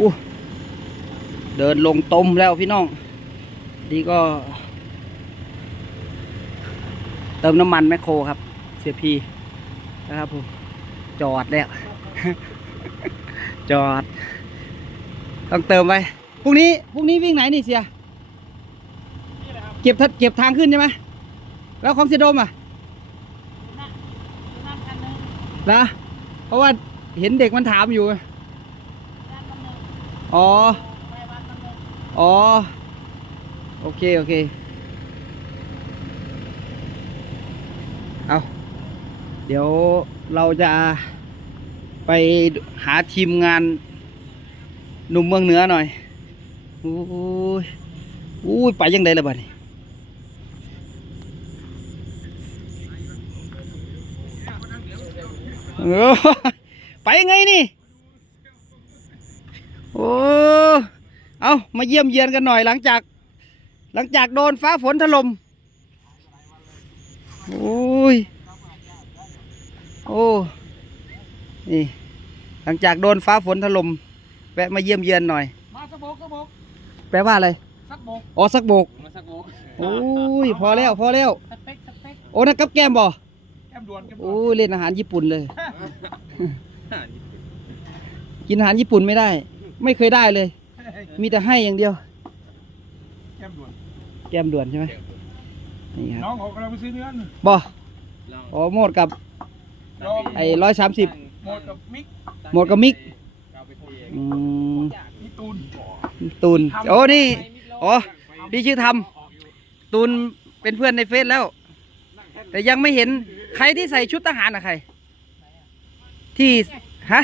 อู้เดินลงตมแล้วพี่น้องดีก็ เติมน้ำมันแมคโครครับ เสียพีนะครับผม จอดแล้ว จอด ต้องเติมไปพรุ่งนี้พรุ่งนี้วิ่งไหนนี่เสีย เก็บทะเก็บทางขึ้นใช่ไหมแล้วของเสียโดมอะนะเพราะว่าเห็นเด็กมันถามอยู่ อ๋อ อ๋อ โอเค โอเค เอาเดี๋ยวเราจะไปหาทีมงานหนุ่มเมืองเหนือหน่อยอู้ยอู้ย ไปยังไงล่ะบัดนี้เออไปยังไงนี่ โอ้เอามาเยี่ยมเยียนกันหน่อยหลังจาก หลังจากโดนฟ้าฝนถล่มโอ้ยโอ้นี่หลังจากโดนฟ้าฝนถล่มแวะมาเยี่ยมเยียนหน่อย มาสักโบกสักโบกแปลว่าอะไรสักโบกอ๋อสักโบกมาสักโบกโอ้ยพอแล้วพอแล้วสเต็กสเต็กโอ้นั่นกับแก้มบ่แก้มด่วนแก้มด่โอ้วนยเล่นอาหารญี่ปุ่นเลย กินอาหารญี่ปุ่นไม่ได้ ไม่เคยได้เลย มีแต่ให้อย่างเดียว แก้มด่วนแก้มด่วนใช่ไหมนี่คน้รับองเขากำลังไปซื้อเนื้อนี่บ่อ๋อโหมดกับลองไอ้ร้อยสามสิบหมดกับมิกโหมดกับมิกอืมนี่ตูนตูนโอ้นี่อ๋อพี่ชื่อทำตูนเป็นเพื่อนในเฟซแล้ว แต่ยังไม่เห็นใครที่ใส่ชุดทหารอะใคร ที่ฮะ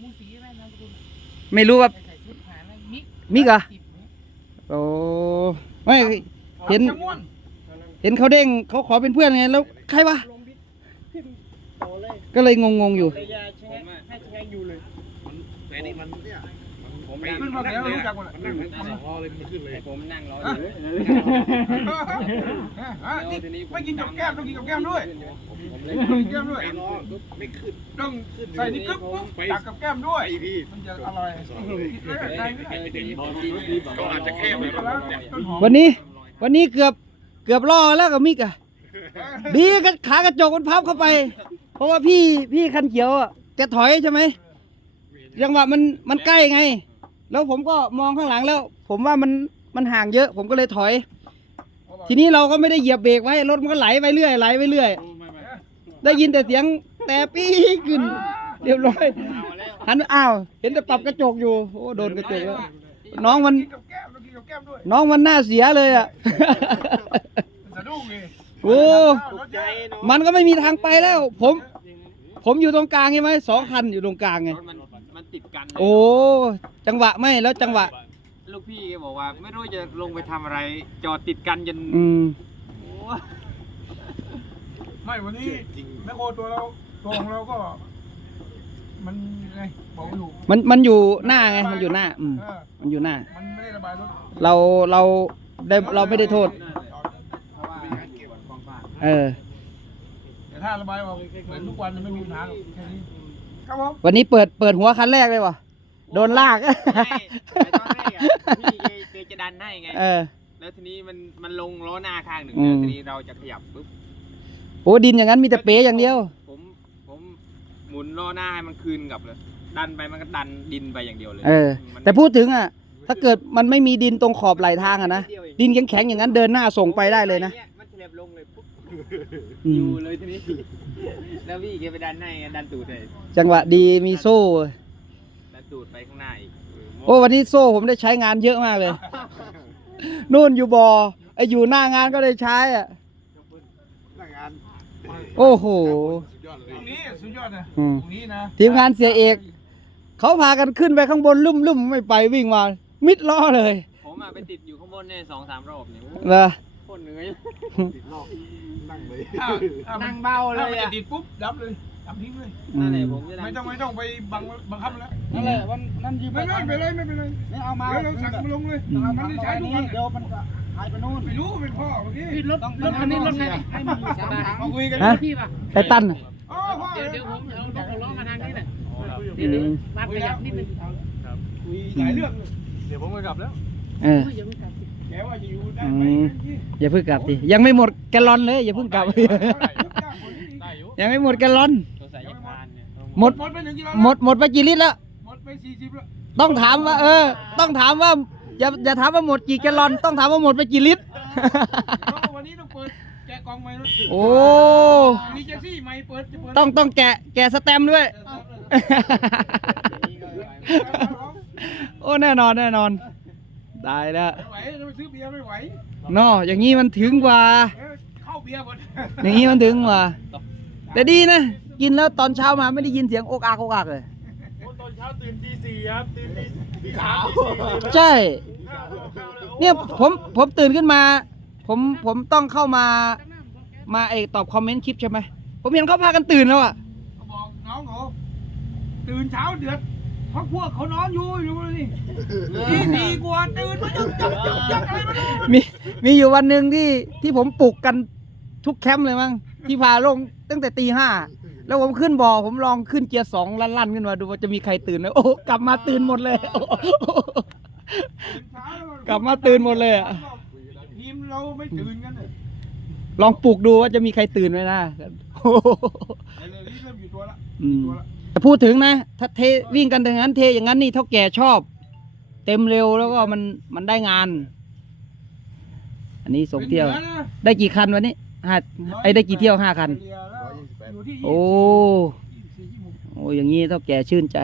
มูสีไหมนามสกุล ไม่รู้ว่าใส่ชุดหานะมิกมิกเหรอโอ้ไม่ เห็นจะม่วนเห็นเขาเด้งเขาขอเป็นเพื่อนไงแล้วใครวะก็เลยงงๆอยู่เลยยาแช่ให้แช่อยู่เลย แต่นี่มันเนี่ย ขึ้นมาแล้วรู้จักหมดมันนั่งสองล้อเลยมันขึ้นเลยผมนั่งรออยู่อะนี่ไม่กินกับแก้มต้องกินกับแก้มด้วยผมกินแก้มด้วยไม่ขึ้นต้องใส่นี่กึ๊บปุ๊บตักกับแก้มด้วยพี่มันจะอร่อยคิดเยได้ไม่ได้ก็อาจจะเข้มเลยครับเนี่ยต้นหอมวันนี้ วันนี้เกือบเกือบล่อแล้วกับมิกอะดีก็ขากระจกมันพับเข้าไป เพราะว่าพี่พี่คันเขียวอะแกถอยใช่ไหมจังหวะมันมันใกล้ไง แล้วผมก็มองข้างหลังแล้ว ผมว่ามันมันห่างเยอะ ผมก็เลยถอย ทีนี้เราก็ไม่ได้เหยียบเบรกไว้รถมันก็ไหลไปเรื่อยไหลไปเรื่อย ได้ยินแต่เสียงแต่ปี๊ดขึ้น เรียบร้อยหันอ้าวเห็นแต่ปรับกระจกอยู่โอ้โดนกระจกแล้วน้องมัน น้องวันหน้าเสียเลยอะโอ้มันก็ไม่มีทางไปแล้ว ผม ผมอยู่ตรงกลางใช่ไหมสองคันอยู่ตรงกลางไง รถมันมันติดกันโอ้ จังหวะไม่แล้วจังหวะ ลูกพี่แกบอกว่า ไม่รู้จะลงไปทำอะไร จอดติดกันจนอืม โอ้ไม่วันนี้แม่โคตัวเราตัวของเราก็ มันไงบอกไม่ถูกมันมันอยู่หน้าไงมันอยู่หน้า อืม เออมันอยู่หน้า มันไม่ได้ระบายรถเราเราได้เราไม่ได้โทษ เพราะว่าความฝากเออ แต่ถ้าระบายออกเหมือนทุกวันมันไม่มีปัญหาหรอกแค่นี้ ครับผมวันนี้เปิดเปิดหัวคันแรกเลยวะโดนลาก ไม่แต่ตอนแรกอะพี่แกแกจะดันให้ไง เออ แล้วทีนี้มันมันลงล้อหน้าข้างหนึ่งอืม แล้วทีนี้เราจะขยับปุ๊บโอ้ดินอย่างนั้นมีแต่เป๋อย่างเดียว ผมผมหมุนล้อหน้าให้มันคืนกลับเลย ดันไปมันก็ดันดินไปอย่างเดียวเลยเออ มันแต่พูดถึงอะ ถ้าเกิดมันไม่มีดินตรงขอบไหลทางอะนะ ดินแข็งๆอย่างนั้นเดินหน้าส่งไปได้เลยนะ มันเฉลบลงเลย ปุ๊บอือยู่มเลยทีนี้แล้วพี่แกไปดันให้ไงดันตูดเลยจังหวะดีมีโซ่ ดันตูดไปข้างหน้าอีกเโอ้วันนี้โซ่ผมได้ใช้งานเยอะมากเลย นู่นอยู่บอ่อไออยู่หน้างานก็ได้ใช้อะ หน้างานโอ้โหสุดยอดเลตยรงนี้สุดยอดนะอืมตรงนี้นะทีมงานเสียเอก เขาพากันขึ้นไปข้างบนลุ่มลุ่มๆไม่ไปวิ่งมา มิดล้อเลยผมอะไปติดอยู่ข้างบนเนี่ยสองสามรอบเนี่ยโอ้เหรอโคตรเหนื่อยติดรอบนั่งเลยถ้าถ้ามันั่งเบาเลถ้ายมันอะจะติดปุ๊บดับเลยดับทิ้งเลย นั่นแหละผมจะนั่ไม่ต้องไม่ต้องไปบังบังคับแล้วนั่นแหละวันนั้นยืมไม่ไม่เป็นไรไม่เป็นไรไม่เอามาเดี๋ยวเราสั่งมาลงเลยอืมมันได้ใช้ทุกวันเดี๋ยวมันก็หายไปนู่นไม่รู้เป็นพ่อเมื่อกี้พี่รถรถคันนี้รถใครให้มันอยู่สามทางมาคุยกันฮะพี่ป่ะไททันน่ะอ๋อพ่อเดี๋ยวเดี๋ยวผมเอารถของล้อมาทางนี้แหละอืมมาขยับนิดนึงคมีหลายเรื่องเดี๋ยวผมไปกลับแล้วเออแกว่าจะอยู่ได้ อืไหมมอย่าเพิ่งกลับดิยังไม่หมดแกลลอนเลย อย่าเพิ่งกลับ ได้อยู่ยังไม่หมดแกลลอน ตัวใส่ยังพานเนี่ยหมด หมดไปหนึ่งกิโลหมดหมดไปกี่ลิตรแล้ว หมดไปสี่สิบแล้วต้องถามว่า เออ ต้องถามว่าอย่าอย่าถามว่าหมดกี่แกลลอน ต้องถามว่าหมดไปกี่ลิตรแล้ววันนี้ต้องเปิดแกะกล่องใหม่แล้วโอ้ มีเจสซี่ใหม่เปิดจะเปิดต้องต้องแกะแกะสแตมป์ด้วย โอ้แน่นอนแน่นอน ตายแล้วไม่ไหวจะไปซื้อเบียร์ไม่ไหว เนาะอย่างนี้มันถึงกว่า เออเข้าเบียร์หมดอย่างนี้มันถึงกว่า แต่ดีนะ กินแล้วตอนเช้ามาไม่ได้ยินเสียงอกอักอกอักเลยตอนเช้าตื่นตีสี่ครับตื่นตีตีสามใช่ เนี่ยผมผมตื่นขึ้นมา ผมผมต้องเข้ามา มาไอตอบคอมเมนต์คลิปใช่ไหมผมเห็นเขาพากันตื่นแล้วอะเขาบอกน้องเขาตื่นเช้าเดือดเพราะพวกเขานอนอยู่อยู่นี่ตีสี่กว่าตื่นมาจุกจักจุกจักอะไรไมามีมีอยู่วันหนึ่งที่ที่ผมปลุกกันทุกแคมป์เลยมั้งที่พาลงตั้งแต่ตีห้าแล้วผมขึ้นบ่อผมลองขึ้นเกียร์สองลั่นๆขึ้นมาดูว่าจะมีใครตื่นไหมโอ้กลับมาตื่นหมดเลยโอ้โหกลับมาตื่นหมดเลยอะทีมเราไม่ตื่นกันเลยลองปลุกดูว่าจะมีใครตื่นไหมนะโอ้โหไอ้เรื่องนี้เริ่มอยู่ตัวละอืม ตัวละ แต่พูดถึงนะ ถ้าเทวิ่งกันอย่างนั้นเทอย่างนั้นนี่เท่าแก่ชอบ เต็มเร็วแล้วก็มันมันได้งาน อันนี้ส่งเที่ยวป็นดือนนะได้กี่คันวันนี้ห้าไอ้ได้กี่เที่ยวห้าคันเฉลี่ยแล้วอยู่ที่โอ้ยี่สิบสี่ยี่สิบหกโอ้อย่างนี้เท่าแก่ชื่นใจ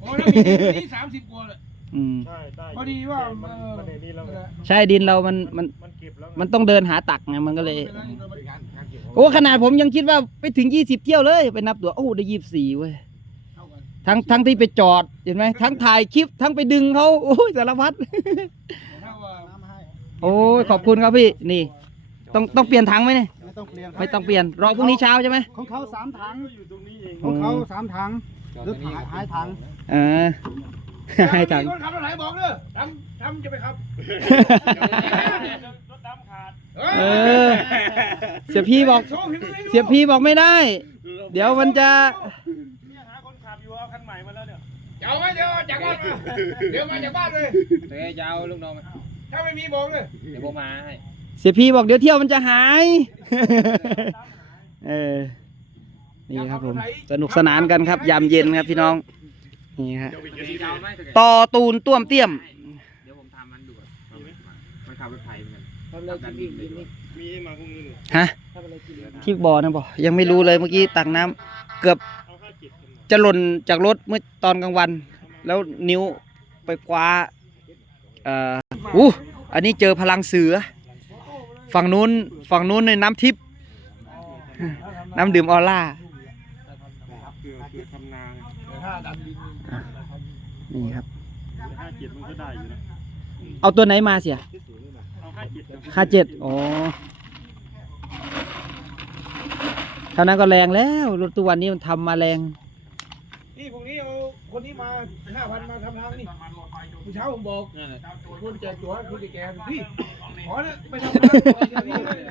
โอ้แล้วมีทีมนี้สามสิบกว่าเลยอืมใช่ได้พอดีว่ามันเออมันในนี้แล้วไงใช่ดินเรามันมันมันเก็บแล้วไงมันต้องเดินหาตักไงมันก็เลยงานงานเก็บโอ้ขนาดผมยังคิดว่าไปถึงยี่สิบเที่ยวเลย ไปนับตัวโอ้ได้ยี่สิบสี่เว้ยเท่ากันทั้งทั้งที่ไปจอดเห็นไหมทั้งถ่ายคลิปทั้งไปดึงเขาโอ้ยสารพัดถ้าว่าโอ้ยขอบคุณครับพี่นี่ ต้องต้องเปลี่ยนถังไหมเนี่ยไม่ต้องเปลี่ยนไม่ต้องเปลี่ยนรอพรุ่งนี้เช้าใช่ไหมของเขาสามถังอยู่ตรงนี้เองของเขาสามถังหรือหายหายถังเออให้ถังมีคนขับรถไหนบอกเด้อทำทำจะไปขับรถดำขาดเออเสียพี่บอกโชว์ฝีมือให้ดูเสียพี่บอกไม่ได้ เดี๋ยวมันจะเนี่ยหาคนขั บอยู่เอาคันใหม่มาแล้วเนี่ยจะเอาไหมเดี๋ยวเอาจากบ้านมาเดี๋ยวมาจากบ้านเลย เดี๋ยวจะเอาลูกน้องมาถ้าไม่มีบอกเลยเดี๋ยวผมมาให้เสียพี่บอกเดี๋ยวเที่ยวมันจะหาย เออ นี่ครับผม สนุกสนานกันครับ ยามเย็นครับพี่น้อง นี่ฮะเดี๋ยวจะเอาไหมต่อตูนต้วมเตี้ยม เดี๋ยวผมทำมันดูก่อนมันขับรถไถเหมือนกันดันดินเลยด้วยมีให้มาพรุ่งนี้เลยฮะที่บ่อนะบ่ยังไม่รู้เลยเมื่อกี้ตักน้ำเกือบเอาห้าเจะหล่นจากรถเมื่อตอนกลางวัน แล้วนิ้วไปคว้าเอ่ออู้อันนี้เจอพลังเสือ ฝั่งนู้นฝั่งนู้นในน้ำทิพย์น้ำดื่มออร่าอนี่ครับเอาตัวไหนมาเสียห้าเจ็ดกันห้เจ็ดอ๋อเท่านั้นก็แรงแล้ว รถตัววันนี้มันทำมาแรง คนนี้มาห้าพันมาทำทางนี่เมื่อเช้าผมบอกนั่นแหละคุณแจกตัวคุณแกพี่ขอเนี่ยไปทำทางนี่เลย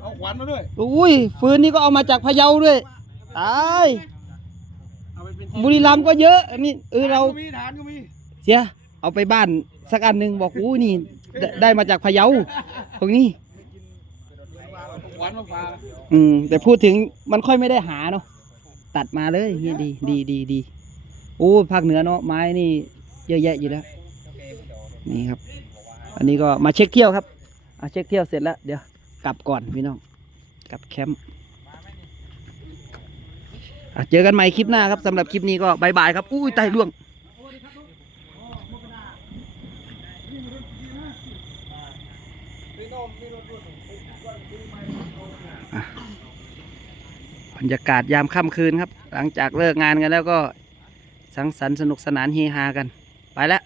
เอาขวัญมาด้วยอุ้ยฟืนนี่ก็เอามาจากพะเยาด้วยตายเอาไปเป็นบุรีรัมย์ก็เยอะอันนี้เออเราฐนก็มีฐานก็มีเสียเอาไปบ้านสักอันหนึ่งบอกอู้นี่ได้ได้มาจากพะเยาตรงนี้ขวัญมาฝากอืมแต่พูดถึงมันค่อยไม่ได้หาเนาะตัดมาเลยเฮียดีดีดีดี โอ้ภาคเหนือเนาะไม้นี่เยอะแยะอยู่แล้วนี่ครับ อันนี้ก็มาเช็คเที่ยวครับอะเช็คเที่ยวเสร็จแล้วเดี๋ยวกลับก่อนพี่น้องกลับแคมป์เจอกันใหม่คลิปหน้าครับสำหรับคลิปนี้ก็บายบายครับอุ้ยไตร่วงบรรยากาศยามค่ำคืนครับ หลังจากเลิกงานกันแล้วก็ สังสรรค์สนุกสนานเฮฮากัน ไปแล้ว